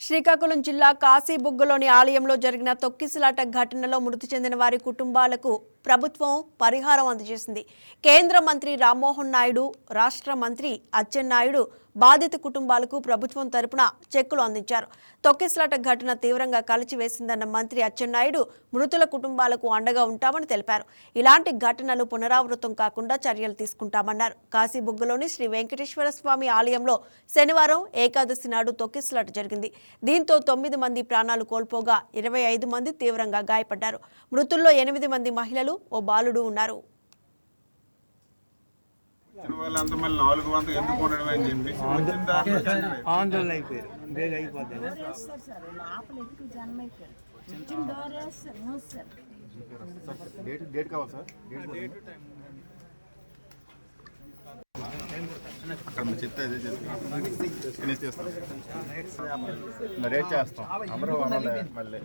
శ్రీకాకుళం జిల్లా కాశీబుగ్గలోని ఆలయంలో జరిగిన తొక్కిసలాట ఘటనలో మృతి చెందిన వారి కుటుంబాలకు ప్రభుత్వం పరిహారం అందజేసింది. కేంద్ర మంత్రి రామ్మోహన్ నాయుడు రాష్ట్ర మంత్రి అచ్చెన్నాయుడు బాధిత కుటుంబాలకు ప్రభుత్వం తరపున చెక్కులు అందించారు. తొక్కిసలాట ఘటన తీవ్రంగా కలిచివేసిందన్న మంత్రి అచ్చెన్నాయుడు మృతుల కుటుంబాలకు అండగా ఉంటామని తెలిపారు. ఇలాంటి ఘటనలు పునరావృతం కాకుండా చర్యలు తీసుకుంటామన్నారు. కాశీబుగ్గలోని శ్రీ వెంకటేశ్వర స్వామి ఆలయంలో శనివారం ఏకాదశి నాడు తొక్కిసలాట జరిగింది. దీంతో తొమ్మిది మంది ప్రాణాలు కోల్పోగా ఇరవై ఐదు మంది తీవ్రంగా గాయపడ్డారు. మృతుల్లో ఎనిమిది మంది మహిళలు ఓ బాలుడు ఉన్నారు. వచ్చిన వాళ్ళంతా మళ్ళీ నాలుగు వందలు ఎందుకు ఉండడం అని వచ్చిన దాంట్లో. ఆందోళన అయిపోయారు మూస్తారు డేట్ డేట్ కావాలి సార్ అక్కడ మీరు చెప్తే అదే చేస్తాం ఫినిష్ చేస్తాం ఇలా రేట్ చేస్తాం? అందరూ మళ్ళీ.